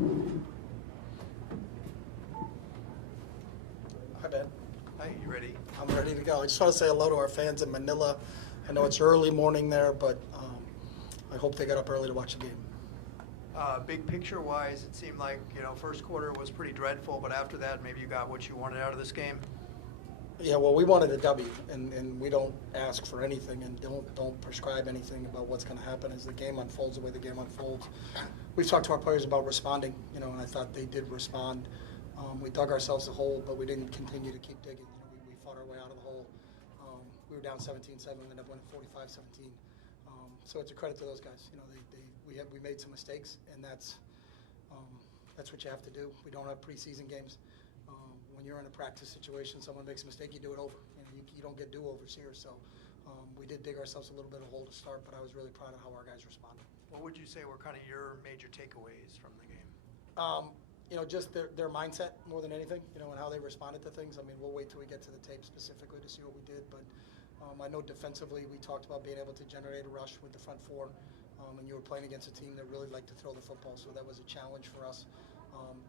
Hi, Ben. Hi, you ready? I'm ready to go. I just want to say hello to our fans in Manila. I know it's early morning there, but I hope they got up early to watch the game. Big picture-wise, it seemed like, first quarter was pretty dreadful, but after that, maybe you got what you wanted out of this game. Yeah, well, we wanted a W, and we don't ask for anything and don't prescribe anything about what's going to happen as the game unfolds the way the game unfolds. We've talked to our players about responding, and I thought they did respond. We dug ourselves a hole, but we didn't continue to keep digging. We fought our way out of the hole. We were down 17-7, we ended up winning 45-17. So it's a credit to those guys. We made some mistakes, and that's what you have to do. We don't have preseason games. When you're in a practice situation, someone makes a mistake, you do it over. You don't get do-overs here. So we did dig ourselves a little bit of a hole to start, but I was really proud of how our guys responded. What would you say were kind of your major takeaways from the game? Just their mindset more than anything, and how they responded to things. I mean, we'll wait till we get to the tape specifically to see what we did, but I know defensively we talked about being able to generate a rush with the front four, and you were playing against a team that really liked to throw the football, so that was a challenge for us.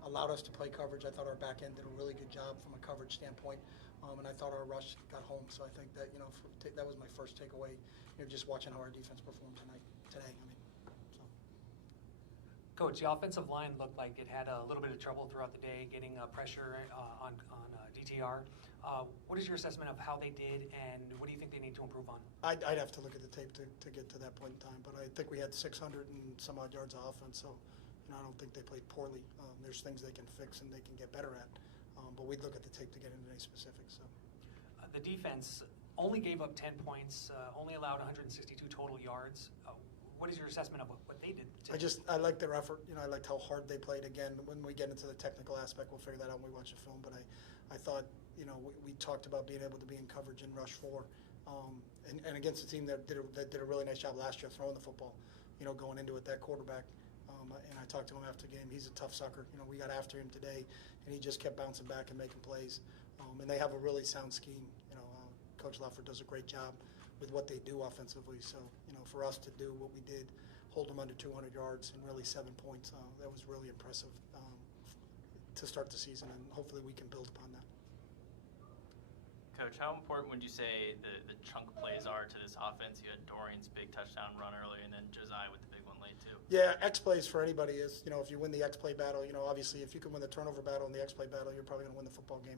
Allowed us to play coverage. I thought our back end did a really good job from a coverage standpoint, and I thought our rush got home. So I think that that was my first takeaway. Just watching how our defense performed today. Coach, the offensive line looked like it had a little bit of trouble throughout the day getting pressure on DTR. What is your assessment of how they did, and what do you think they need to improve on? I'd have to look at the tape to get to that point in time, but I think we had 600 and some odd yards of offense, so I don't think they played poorly. There's things they can fix and they can get better at, but we'd look at the tape to get into any specifics. So. The defense only gave up 10 points, only allowed 162 total yards. What is your assessment of what they did today? I like their effort. I liked how hard they played. Again, when we get into the technical aspect, we'll figure that out when we watch the film. But I thought, we talked about being able to be in coverage in rush 4, and against a team that did a really nice job last year throwing the football. Going into it, that quarterback. And I talked to him after the game. He's a tough sucker. We got after him today, and he just kept bouncing back and making plays. And they have a really sound scheme. Coach Leffert does a great job with what they do offensively. So, for us to do what we did, hold them under 200 yards and really 7 points, that was really impressive to start the season, and hopefully we can build upon that. Coach, how important would you say the chunk plays are to this offense? You had Dorian's big touchdown run earlier, and then Josiah with the big one late too. Yeah, X plays for anybody is, if you win the X play battle, obviously if you can win the turnover battle and the X play battle, you're probably going to win the football game.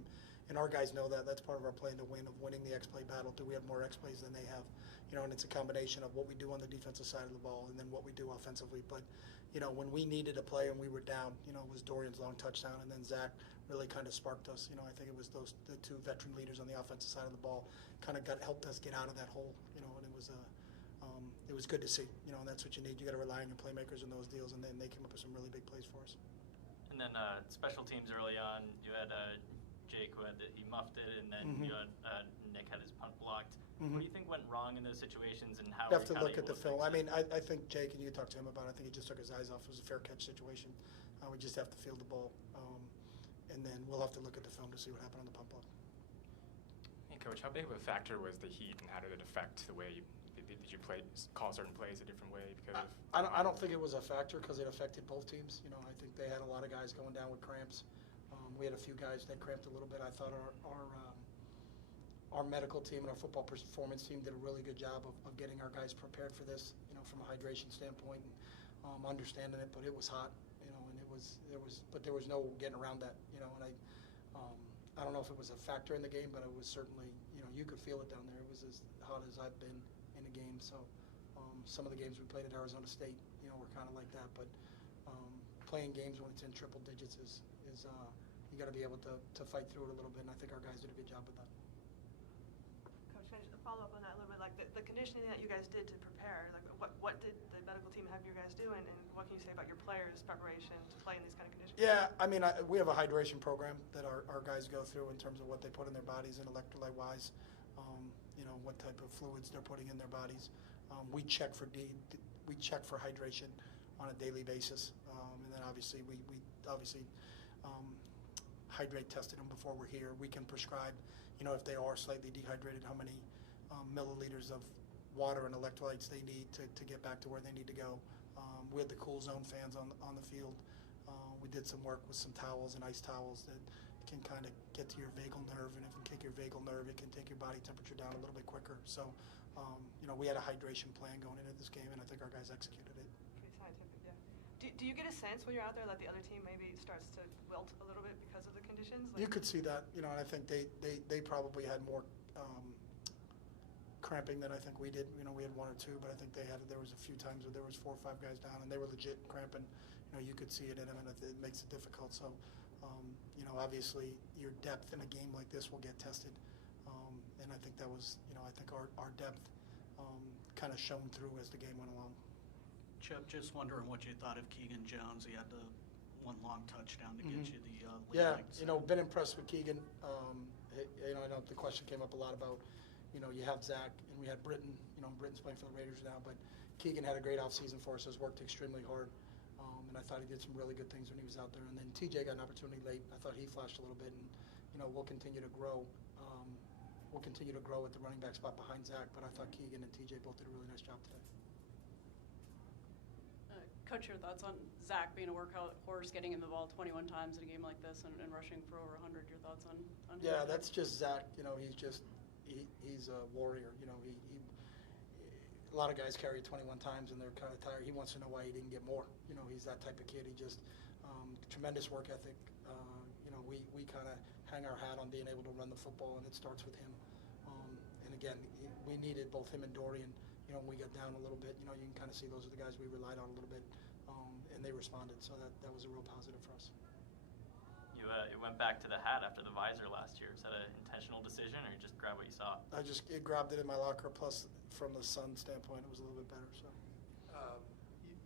And our guys know that. That's part of our plan to win, of winning the X play battle. Do we have more X plays than they have? And it's a combination of what we do on the defensive side of the ball and then what we do offensively. But, when we needed a play and we were down, it was Dorian's long touchdown, and then Zach really kind of sparked us. I think it was the two veteran leaders on the offensive side of the ball kind of helped us get out of that hole, and it was good to see, and that's what you need. You got to rely on your playmakers in those deals, and then they came up with some really big plays for us. And then special teams early on, you had Jake he muffed it, and then you had Nick had his punt blocked. What do you think went wrong in those situations, and how? You have to look at the film. I mean, I think Jake, and you talked to him about it, I think he just took his eyes off. It was a fair catch situation. We just have to field the ball, and then we'll have to look at the film to see what happened on the punt block. Hey, Coach, how big of a factor was the heat, and how did it affect the way did you call certain plays a different way because of? I don't think it was a factor because it affected both teams. I think they had a lot of guys going down with cramps. We had a few guys that cramped a little bit. I thought our medical team and our football performance team did a really good job of getting our guys prepared for this, from a hydration standpoint and understanding it. But it was hot, but there was no getting around that, and I don't know if it was a factor in the game, but it was certainly, you could feel it down there. It was as hot as I've been in a game. So some of the games we played at Arizona State, were kind of like that. But playing games when it's in triple digits is you got to be able to fight through it a little bit, and I think our guys did a good job with that. Coach, can I just follow up on that a little bit? Like the conditioning that you guys did to prepare, like what did the medical team have you guys do, and what can you say about your players' preparation to play in these kind of conditions? Yeah, I mean, we have a hydration program that our guys go through in terms of what they put in their bodies and electrolyte-wise, what type of fluids they're putting in their bodies. We check for hydration on a daily basis, and then obviously we hydrate tested them before we're here. We can prescribe, if they are slightly dehydrated, how many milliliters of water and electrolytes they need to get back to where they need to go. We had the cool zone fans on the field We did some work with some towels and ice towels that can kind of get to your vagal nerve, and if it can kick your vagal nerve, it can take your body temperature down a little bit quicker. So, we had a hydration plan going into this game, and I think our guys executed it. Pretty scientific, yeah. Do you get a sense when you're out there that the other team maybe starts to wilt a little bit because of the conditions? You could see that, and I think they probably had more cramping than I think we did. We had one or two, but I think there was a few times where there was 4 or 5 guys down, and they were legit cramping. You could see it in them, and it makes it difficult. So, obviously your depth in a game like this will get tested, and I think that was, I think our depth kind of shone through as the game went along. Chip, just wondering what you thought of Keegan Jones. He had the one long touchdown to get you the lead. Yeah, like been impressed with Keegan. I know the question came up a lot about, you have Zach and we had Britton. Britton's playing for the Raiders now, but Keegan had a great offseason for us. Has worked extremely hard, and I thought he did some really good things when he was out there. And then TJ got an opportunity late. I thought he flashed a little bit, and we'll continue to grow. We'll continue to grow at the running back spot behind Zach, but I thought Keegan and TJ both did a really nice job today. Coach, your thoughts on Zach being a workout horse, getting him the ball 21 times in a game like this and rushing for over 100? Your thoughts on him? Yeah, that's just Zach. He's a warrior. A lot of guys carry it 21 times and they're kind of tired. He wants to know why he didn't get more. He's that type of kid. He just tremendous work ethic. We kind of hang our hat on being able to run the football, and it starts with him. And again, we needed both him and Dorian. When we got down a little bit, you can kind of see those are the guys we relied on a little bit, and they responded. So that was a real positive for us. You went back to the hat after the visor last year. Is that an intentional decision, or you just grabbed what you saw? It grabbed it in my locker. Plus, from the Sun standpoint, it was a little bit better. So,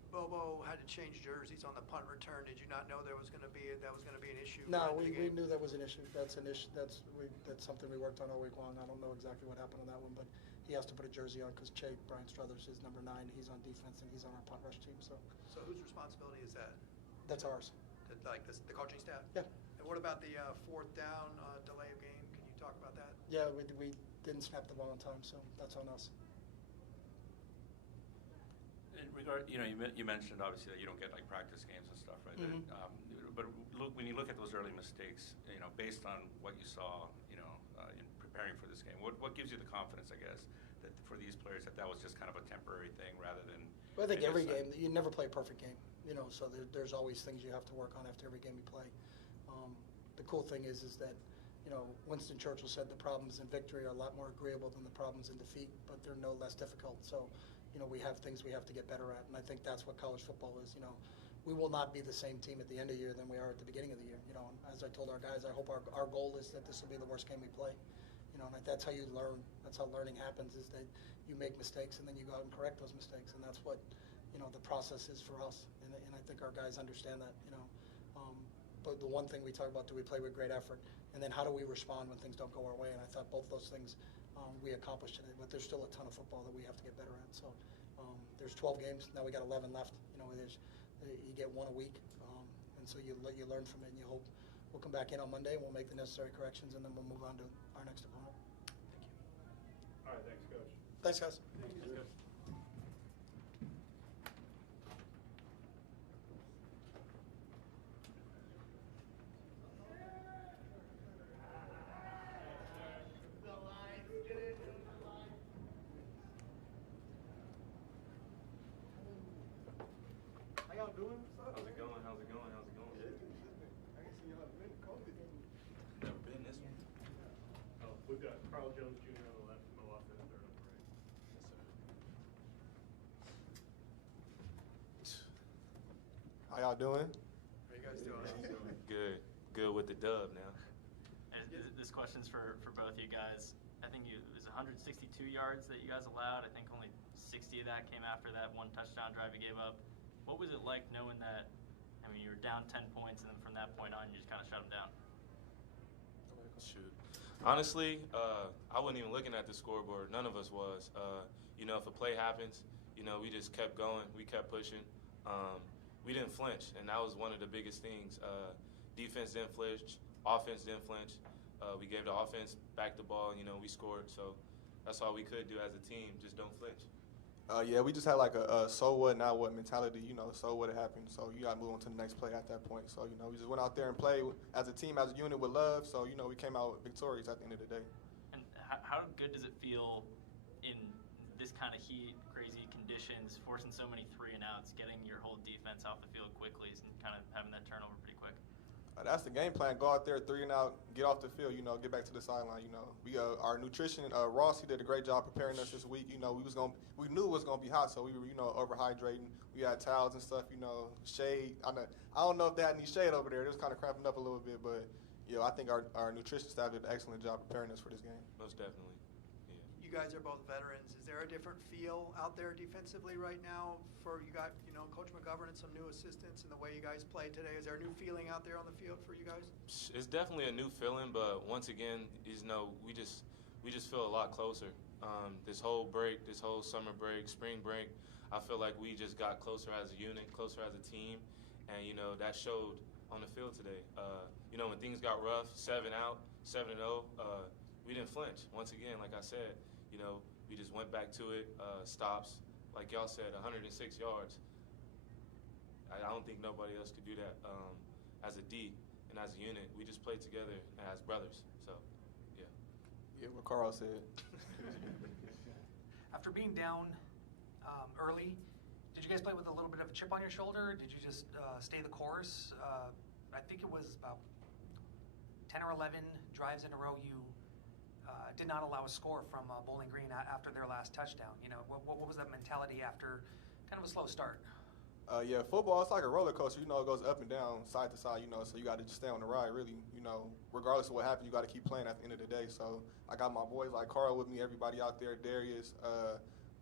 Bobo had to change jerseys on the punt return. Did you not know that was going to be an issue? No, we knew that was an issue. That's an issue. That's something we worked on all week long. I don't know exactly what happened on that one, but he has to put a jersey on because Brian Struthers is number 9. He's on defense and he's on our punt rush team. So whose responsibility is that? That's ours. The coaching staff? Yeah. And what about the 4th down delay of game? Can you talk about that? Yeah, we didn't snap the ball on time, so that's on us. In regard, you mentioned obviously that you don't get like practice games and stuff, right? Mm-hmm. But when you look at those early mistakes, based on what you saw, in preparing for this game, what gives you the confidence, I guess, that for these players that was just kind of a temporary thing rather than? Well, I think every game, you never play a perfect game, so there's always things you have to work on after every game you play. The cool thing is that, Winston Churchill said the problems in victory are a lot more agreeable than the problems in defeat, but they're no less difficult. So, we have things we have to get better at, and I think that's what college football is. We will not be the same team at the end of the year than we are at the beginning of the year. As I told our guys, I hope our goal is that this will be the worst game we play. And that's how you learn. That's how learning happens, is that you make mistakes and then you go out and correct those mistakes, and that's what the process is for us. And I think our guys understand that. But the one thing we talk about, do we play with great effort, and then how do we respond when things don't go our way? And I thought both those things we accomplished today, but there's still a ton of football that we have to get better at. So there's 12 games now. We got 11 left. You get one a week, and so you learn from it, and you hope we'll come back in on Monday and we'll make the necessary corrections, and then we'll move on to our next opponent. Thank you. All right, thanks, Coach. Thanks, guys. Thanks, Coach. How y'all doing? How's it going? How's it going? How's it going? I ain't seen y'all in COVID. Never been this one. Oh, we've got Carl Jones Jr. on the left, Mo Osling III on the right. Yes, sir. How y'all doing? How you guys doing? Good with the dub now. And this question's for both of you guys. I think it was 162 yards that you guys allowed. I think only 60 of that came after that one touchdown drive you gave up. What was it like knowing that, you were down 10 points, and then from that point on, you just kind of shut them down? Shoot. Honestly, I wasn't even looking at the scoreboard. None of us was. If a play happens, we just kept going. We kept pushing. We didn't flinch, and that was one of the biggest things. Defense didn't flinch. Offense didn't flinch. We gave the offense back the ball, we scored. So that's all we could do as a team, just don't flinch. Yeah, we just had like a so what, now what mentality, so what happened. So you got to move on to the next play at that point. So, we just went out there and played as a team, as a unit with love. So, we came out victorious at the end of the day. And how good does it feel in this kind of heat, crazy conditions, forcing so many 3-and-outs, getting your whole defense off the field quickly and kind of having that turnover pretty quick? That's the game plan. Go out there, 3-and-out, get off the field, get back to the sideline. We our nutrition, Ross, he did a great job preparing us this week. We knew it was gonna be hot, so we were, overhydrating. We had towels and stuff, shade. I don't know if they had any shade over there. It was kind of cramping up a little bit, but I think our nutrition staff did an excellent job preparing us for this game. Most definitely. You guys are both veterans. Is there a different feel out there defensively right now for you got, Coach McGovern and some new assistants and the way you guys play today? Is there a new feeling out there on the field for you guys? It's definitely a new feeling, but once again, we just feel a lot closer. This whole break, this whole summer break, spring break, I feel like we just got closer as a unit, closer as a team, and that showed on the field today. When things got rough, 7 out, 7-0, we didn't flinch. Once again, like I said, we just went back to it, stops. Like y'all said, 106 yards. I don't think nobody else could do that as a D and as a unit. We just played together as brothers. So, yeah. Yeah, what Carl said. After being down early, did you guys play with a little bit of a chip on your shoulder? Did you just stay the course? I think it was about 10 or 11 drives in a row you did not allow a score from Bowling Green after their last touchdown. What was that mentality after kind of a slow start? Yeah, football, it's like a roller coaster. It goes up and down, side to side, so you got to just stay on the ride, really. Regardless of what happens, you got to keep playing at the end of the day. So I got my boys like Carl with me, everybody out there, Darius.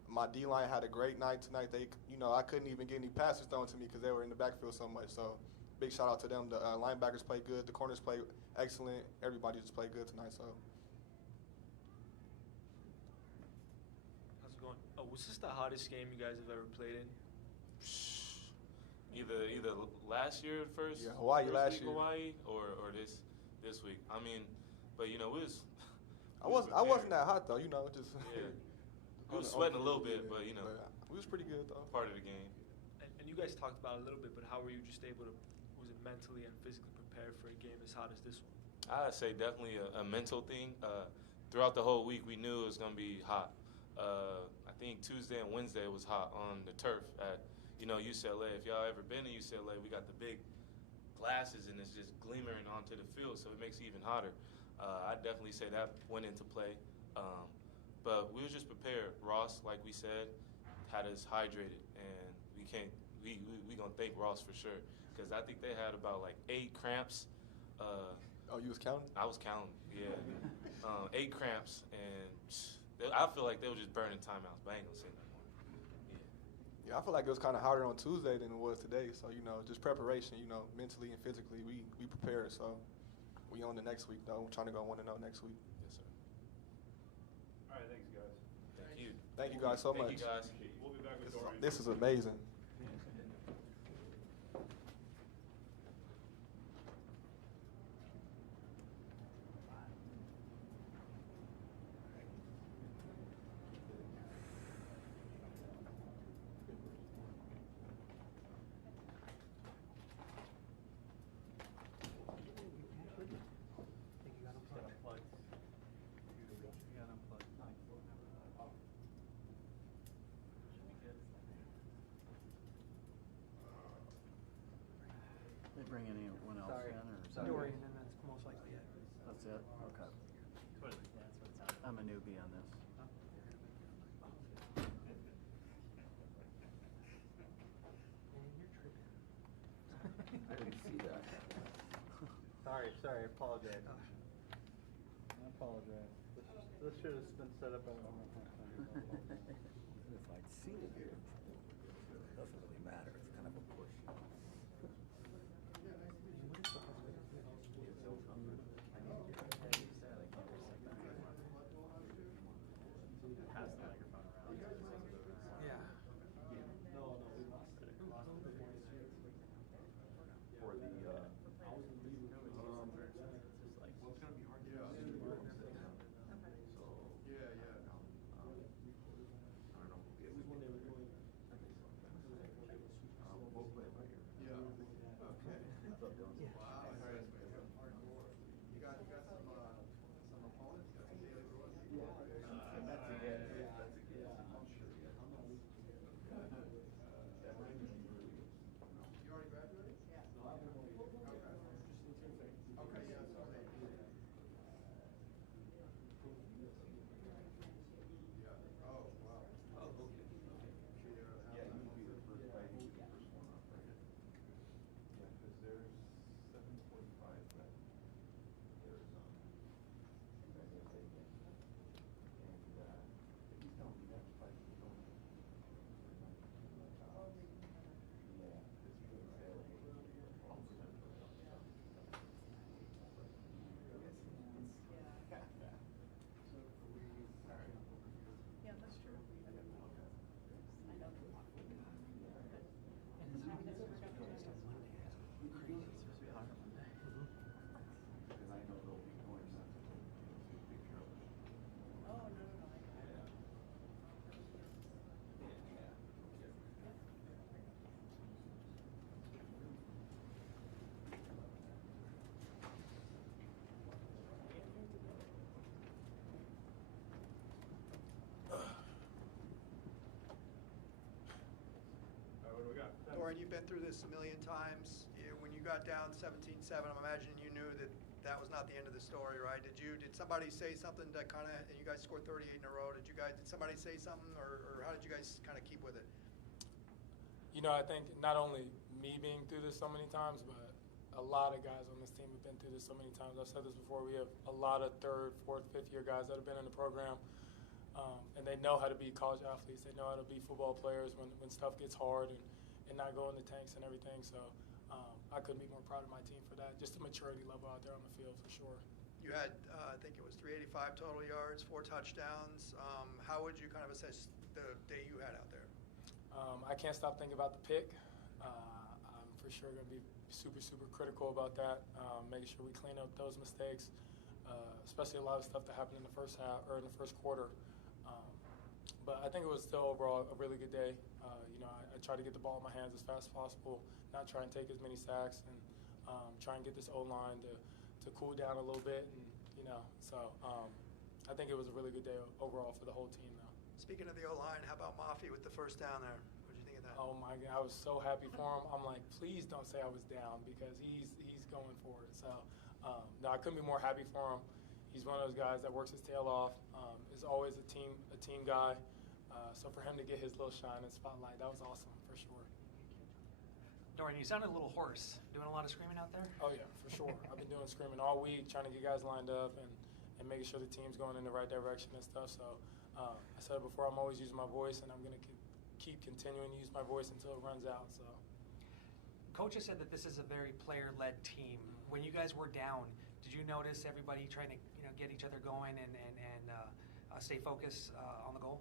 My D-line had a great night tonight. They, I couldn't even get any passes thrown to me because they were in the backfield so much. So big shout out to them. The linebackers played good. The corners played excellent. Everybody just played good tonight. So. How's it going? Was this the hottest game you guys have ever played in? Either last year first, Hawaii first last week year, Hawaii, or this week. I mean, but we was. I wasn't that hot though, just. Yeah. We was sweating a little bit, but we was pretty good though. Part of the game. And you guys talked about it a little bit, but how were you just able to, was it mentally and physically prepared for a game as hot as this one? I'd say definitely a mental thing. Throughout the whole week, we knew it was gonna be hot. I think Tuesday and Wednesday was hot on the turf at UCLA. If y'all ever been to UCLA, we got the big glasses and it's just gleaming onto the field, so it makes it even hotter. I'd definitely say that went into play. But we was just prepared. Ross, like we said, had us hydrated, and we gonna thank Ross for sure, because I think they had about like 8 cramps. Oh, you was counting? I was counting, yeah. 8 cramps, and I feel like they were just burning timeouts, but I ain't gonna say no more. Yeah, I feel like it was kind of harder on Tuesday than it was today. So, just preparation, mentally and physically, we prepared. So, we on the next week, though. We're trying to go 1-0 next week. Yes, sir. All right, thanks, guys. Thank you. Thank you guys so much. Thank you, guys. We'll be back with Dorian. This is amazing. They bring anyone else in, or is that Dorian, and that's most likely it. That's it? Okay. I'm a newbie on this. I didn't see that. Sorry, I apologize. I apologize. This should have been set up on If I'd seen it here, it doesn't really matter. It's kind of a push. Yeah. Yeah. Dorian, you've been through this a million times. When you got down 17-7, I'm imagining you knew that that was not the end of the story, right? Did somebody say something that kind of, and you guys scored 38 in a row, did somebody say something, or how did you guys kind of keep with it? You know, I think not only me being through this so many times, but a lot of guys on this team have been through this so many times. I've said this before, we have a lot of third, fourth, fifth year guys that have been in the program, and they know how to be college athletes. They know how to be football players when stuff gets hard and not go in the tanks and everything. So I couldn't be more proud of my team for that. Just the maturity level out there on the field for sure. You had, I think it was 385 total yards, 4 touchdowns. How would you kind of assess the day you had out there? I can't stop thinking about the pick. I'm for sure going to be super, super critical about that, making sure we clean up those mistakes, especially a lot of stuff that happened in the first half or in the first quarter. But I think it was still overall a really good day. You know, I tried to get the ball in my hands as fast as possible, not try and take as many sacks, and try and get this O-line to cool down a little bit. And, you know, so I think it was a really good day overall for the whole team, though. Speaking of the O-line, how about Mafi with the first down there? What did you think of that? Oh, my God. I was so happy for him. I'm like, please don't say I was down because he's going for it. So, no, I couldn't be more happy for him. He's one of those guys that works his tail off, is always a team guy. So for him to get his little shine and spotlight, that was awesome for sure. Dorian, you sounded a little hoarse. Doing a lot of screaming out there? Oh, yeah, for sure. I've been doing screaming all week, trying to get guys lined up and making sure the team's going in the right direction and stuff. So I said it before, I'm always using my voice, and I'm going to keep continuing to use my voice until it runs out. So, Coach has said that this is a very player-led team. When you guys were down, did you notice everybody trying to get each other going and stay focused on the goal?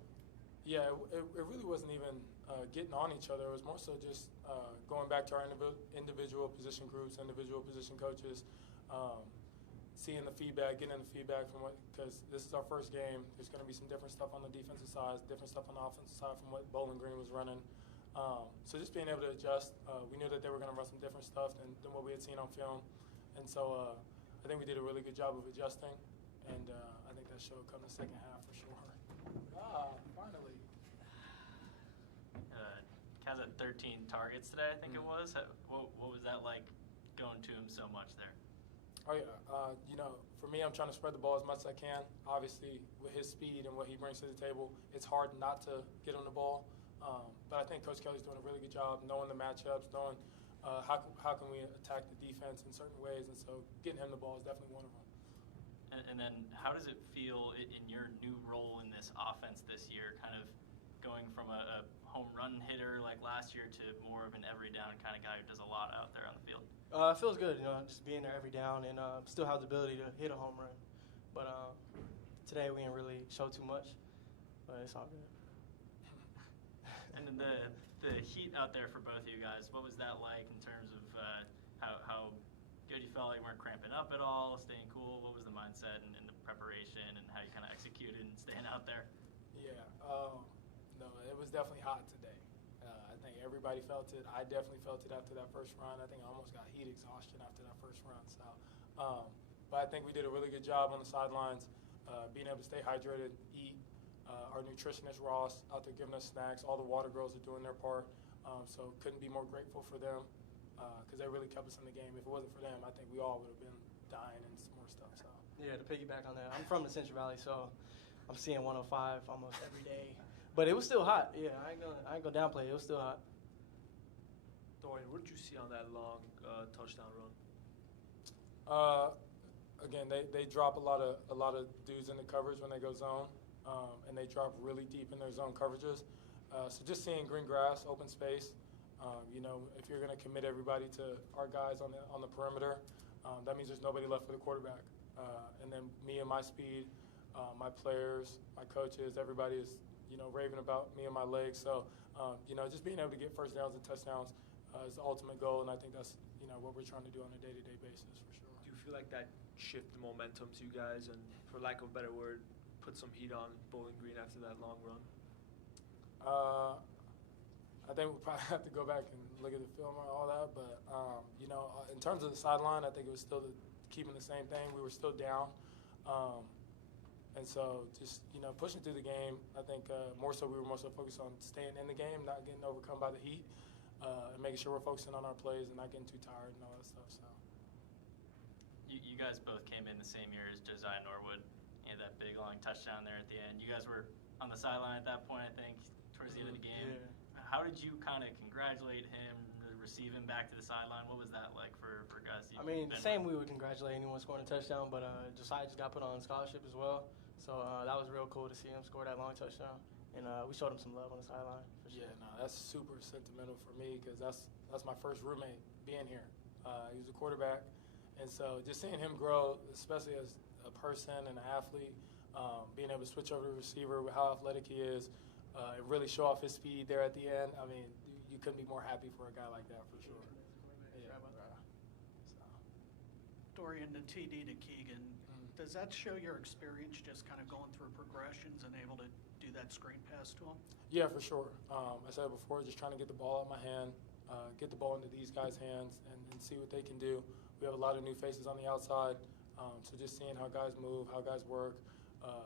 Yeah, it really wasn't even getting on each other. It was more so just going back to our individual position groups, individual position coaches, seeing the feedback, getting the feedback from because this is our first game. There's going to be some different stuff on the defensive side, different stuff on the offensive side from what Bowling Green was running. So just being able to adjust. We knew that they were going to run some different stuff than what we had seen on film. And so I think we did a really good job of adjusting. And I think that showed come the second half for sure. Finally. Kaz had 13 targets today, I think it was. What was that like going to him so much there? Oh, yeah. You know, for me, I'm trying to spread the ball as much as I can. Obviously, with his speed and what he brings to the table, it's hard not to get on the ball. But I think Coach Kelly's doing a really good job knowing the matchups, knowing how can we attack the defense in certain ways. And so getting him the ball is definitely one of them. And then how does it feel in your new role in this offense this year, kind of going from a home run hitter like last year to more of an every down kind of guy who does a lot out there on the field? It feels good, just being there every down and still have the ability to hit a home run. But today we didn't really show too much, but it's all good. And then the heat out there for both of you guys, what was that like in terms of how good you felt like you weren't cramping up at all, staying cool? What was the mindset and the preparation and how you kind of executed and staying out there? Yeah, no, it was definitely hot today. I think everybody felt it. I definitely felt it after that first run. I think I almost got heat exhaustion after that first run. So, but I think we did a really good job on the sidelines, being able to stay hydrated, eat. Our nutritionist Ross out there giving us snacks. All the water girls are doing their part. So couldn't be more grateful for them because they really kept us in the game. If it wasn't for them, I think we all would have been dying and some more stuff. So. Yeah, to piggyback on that, I'm from the Central Valley, so I'm seeing 105 almost every day. But it was still hot. Yeah, I ain't gonna downplay it. It was still hot. Dorian, what did you see on that long touchdown run? Again, they drop a lot of dudes in the coverage when they go zone, and they drop really deep in their zone coverages. So just seeing green grass, open space. You know, if you're going to commit everybody to our guys on the perimeter, that means there's nobody left for the quarterback. And then me and my speed, my players, my coaches, everybody is, raving about me and my legs. So, just being able to get first downs and touchdowns is the ultimate goal, and I think that's, what we're trying to do on a day-to-day basis for sure. Do you feel like that shifted momentum to you guys and, for lack of a better word, put some heat on Bowling Green after that long run? I think we'll probably have to go back and look at the film and all that. But, in terms of the sideline, I think it was still keeping the same thing. We were still down. And so just, pushing through the game, I think we were more so focused on staying in the game, not getting overcome by the heat. and making sure we're focusing on our plays and not getting too tired and all that stuff. So. You guys both came in the same year as Josiah Norwood. You had that big long touchdown there at the end. You guys were on the sideline at that point, I think, towards the end of the game. Yeah. How did you kind of congratulate him, receive him back to the sideline? What was that like for guys? I mean, same we would congratulate anyone scoring a touchdown, but Josiah just got put on scholarship as well. So that was real cool to see him score that long touchdown. And we showed him some love on the sideline. For sure. Yeah, no, that's super sentimental for me because that's my first roommate being here. He was a quarterback. And so just seeing him grow, especially as a person and an athlete, being able to switch over to receiver with how athletic he is, and really show off his speed there at the end, I mean, you couldn't be more happy for a guy like that for sure. Yeah. Dorian, the TD to Keegan, does that show your experience just kind of going through progressions and able to do that screen pass to him? Yeah, for sure. I said before, just trying to get the ball out of my hand, get the ball into these guys' hands and see what they can do. We have a lot of new faces on the outside, so just seeing how guys move, how guys work,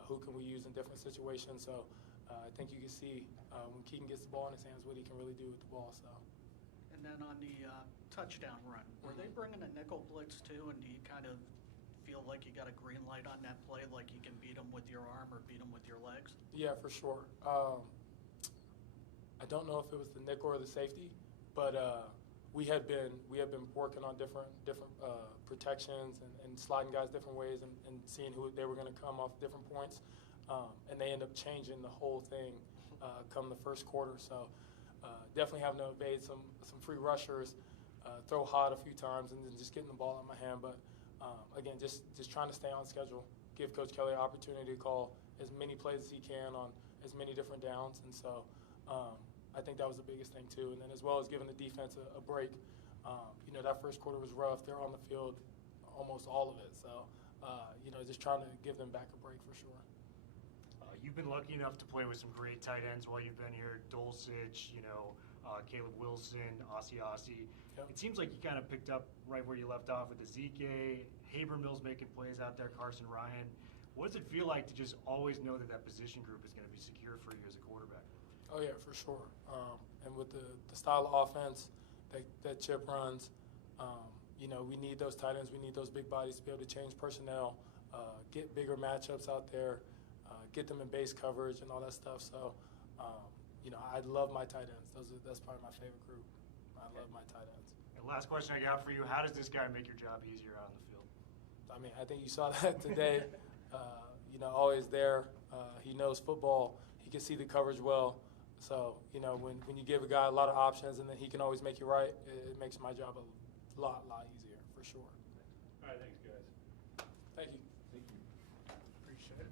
who can we use in different situations. So I think you can see when Keegan gets the ball in his hands what he can really do with the ball. So. And then on the touchdown run, were they bringing a nickel blitz too, and do you kind of feel like you got a green light on that play, like you can beat them with your arm or beat them with your legs? Yeah, for sure. I don't know if it was the nickel or the safety, but we had been working on different protections and sliding guys different ways and seeing who they were going to come off different points, and they end up changing the whole thing come the first quarter. So definitely having to evade some free rushers, throw hot a few times, and then just getting the ball in my hand. But again, just trying to stay on schedule, give Coach Kelly an opportunity to call as many plays as he can on as many different downs, and so. I think that was the biggest thing too, and then as well as giving the defense a break. That first quarter was rough. They're on the field almost all of it, so just trying to give them back a break for sure. You've been lucky enough to play with some great tight ends while you've been here. Dulcich, Caleb Wilson, Ossie. Yep. It seems like you kind of picked up right where you left off with Ezekiel, Habermill's making plays out there, Carson Ryan. What does it feel like to just always know that position group is going to be secure for you as a quarterback? Oh, yeah, for sure. And with the style of offense that Chip runs, we need those tight ends. We need those big bodies to be able to change personnel, get bigger matchups out there, get them in base coverage and all that stuff. So, I love my tight ends. That's probably my favorite group. I love my tight ends. And last question I got for you, how does this guy make your job easier out on the field? I mean, I think you saw that today. Always there. He knows football. He can see the coverage well. So, when you give a guy a lot of options and then he can always make you right, it makes my job a lot easier, for sure. All right, thanks, guys. Thank you. Appreciate it.